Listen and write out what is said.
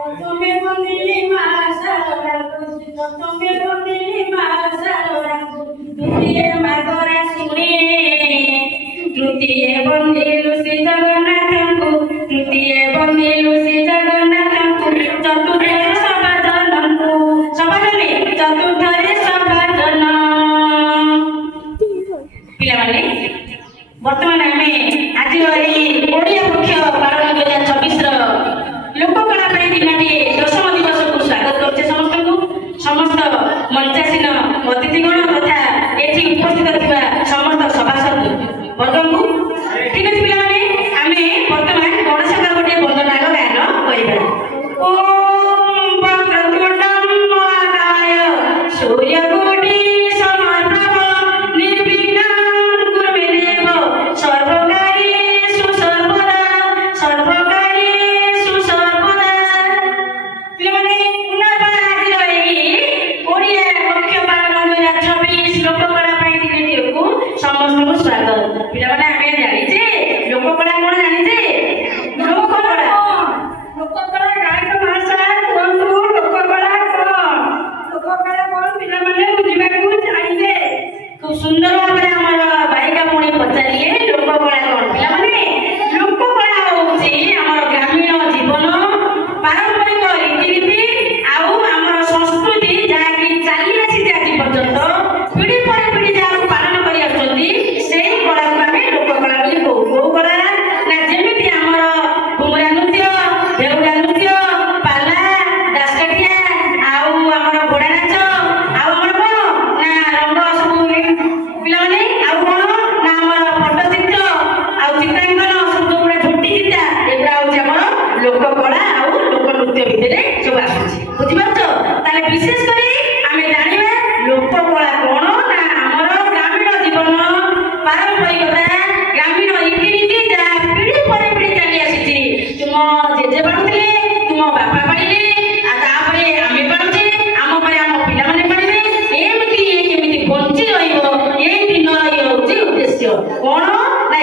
Tome bondili masaloraku, tome bondili masaloraku. Tutiye magora suni, tutiye bondilu si Jagannathaku, tutiye bondilu si Jagannathaku. Chaturdhare sabajananku, sabajane chaturdhare sabajana. ପିଲାମାନେ ବର୍ତ୍ତମାନ ଆମେ ଆଜିର ଏହି ଓଡ଼ିଆ ପକ୍ଷ ପାଳନ 2024ର ଲୋକକଳା ପାଇଁ ଦିନଟିଏ ଦଶମ ଦିବସକୁ ସ୍ୱାଗତ କରୁଛେ ସମସ୍ତଙ୍କୁ, ସମସ୍ତ ମଞ୍ଚାସୀନ ଅତିଥିଗଣ ତଥା ଏଠି ଉପସ୍ଥିତ ଥିବା ସମସ୍ତ ସଭାସଦ ବର୍ଗଙ୍କୁ। ଠିକ ଅଛି ପିଲାମାନେ, ଆମେ ବର୍ତ୍ତମାନ ଗଣେଶ ଗୋଟିଏ ବନ୍ଦନା ଗାନ କରିବା। ଓମ୍ ବକ୍ରତୁଣ୍ଡଂ ମହାକାୟ ସୂର୍ଯ୍ୟକୋଟି ସମପ୍ରଭ ନିର୍ବିଘ୍ନଂ କୁରୁ ମେ ଦେବ ସର୍ବକାର୍ୟେଷୁ ସର୍ବଦା ସର୍ବକାର୍ୟେଷୁ ସର୍ବଦା। ପିଲାମାନେ ପୁନର୍ବାର ଆଜିର ଏହି ଓଡ଼ିଆ ପକ୍ଷ ପାଳନ 2024 ଲୋକକଳା ପାଇଁ ଦିନଟିକୁ ସମସ୍ତଙ୍କୁ ସ୍ୱାଗତ। ପିଲାମାନେ ଆମେ ଜାଣିଛେ ଲୋକକଳା କଣ ଜାଣିଛେ? ଲୋକକଳା ଲୋକକଳା ଗାୟକ ଭାଷା କୁହନ୍ତୁ। ଲୋକକଳା କଣ? ଲୋକକଳା କଣ ପିଲାମାନେ ବୁଝିବାକୁ ଚାହିଁବେ? খুব সুন্দর ভাবে আমার বাহিকা পুଣି পচারিলে ଲୋକକଳା କଣ? ପିଲାମାନେ ଲୋକକଳା ହଉଛି ଆମର ଗ୍ରାମୀଣ ଜୀବନ, ପାରମ୍ପରିକ ରୀତିନୀତି ଆଉ ଆମର ସଂସ୍କୃତି ଯାହାକି ଚାଲି ଆସିଛି ଆଜି ପର୍ଯ୍ୟନ୍ତ, ପିଢ଼ି ପରେ ପିଢ଼ି ଯାହାକୁ ପାଳନ କରି ଆସୁଛନ୍ତି, ସେଇ କଳାକୁ ଆମେ ଲୋକକଳା ବୋଲି କହୁ। କୋଉ କଳା? ନା ଯେମିତି ଆମର ଘୁମୁରା ନୃତ୍ୟ, ବେଉଡ଼ା ନୃତ୍ୟ, ପାଲା, ଦାସକାଠିଆ ଆଉ ଆମର ଘୋଡ଼ା ନାଚ ଆଉ ଆମର କଣ ନା ରଙ୍ଗ ସବୁ ପିଲାମାନେ ଆଉ କଣ ନା ଆମର ପଟ୍ଟଚିତ୍ର ଆଉ ଚିତ୍ରାଙ୍କନ ସବୁ ଯୋଉଗୁଡ଼ା ଝୋଟି ଚିତା, ଏଗୁଡ଼ା ହଉଛି ଆମର ଲୋକକଳା ଆଉ ଲୋକନୃତ୍ୟ ଭିତରେ ସବୁ ଆସୁଛି। ବୁଝିପାରୁଛ? ତାହେଲେ ବିଶେଷ କରି ଆମେ ଜାଣିବା ଲୋକକଳା କଣ ନା ଆମର ଗ୍ରାମୀଣ ଜୀବନ, ପାରମ୍ପରିକତା, ଗ୍ରାମୀଣ ରୀତିନୀତି ଯାହା ପିଢ଼ି ପରେ ପିଢ଼ି ଚାଲି ଆସିଛି। ତୁମ ଜେଜେ ପାଳୁଥିଲେ, ତୁମ ବାପା ପାଳିଲେ, ଆଉ ତାପରେ ଆମେ ପାଳୁଛେ, ଆମ ପରେ ଆମ ପିଲାମାନେ ପାଳିବେ, ଏମିତି କେମିତି ବଞ୍ଚି ରହିବ, ଏଇ ଦିନର ଇଏ ହଉଛି ଉଦ୍ଦେଶ୍ୟ। କଣ ନା